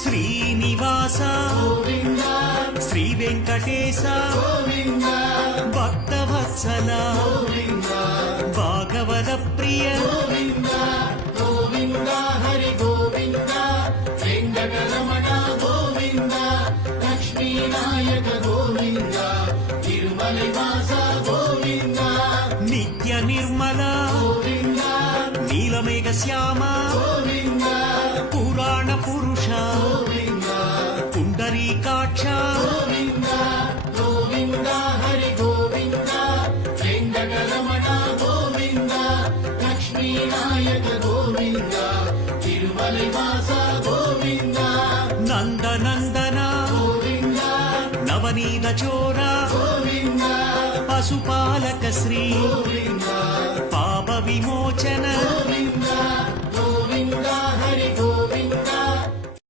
శ్రీనివాస గోవింద శ్రీ వెంకటేశ గోవింద భక్తవత్సల గోవింద భాగవత ప్రియ గోవింద గోవింద హరి గోవింద వెంకటరమణ గోవింద లక్ష్మీనాయక గోవింద తిరుమలవాస గోవింద నిత్య నిర్మల గోవింద నీలమేఘ శ్యామ గోవింద పురాణ పురుష గోవింద పుండరీకాక్ష గోవింద గోవింద హరి గోవింద వెంకటరమణ గోవింద లక్ష్మీనాయక గోవింద తిరుమలవాస గోవింద నందనందన గోవింద నవనీత చోర గోవింద పశుపాలక శ్రీ గోవింద పాప విమోచన గోవింద గోవింద హరి గోవింద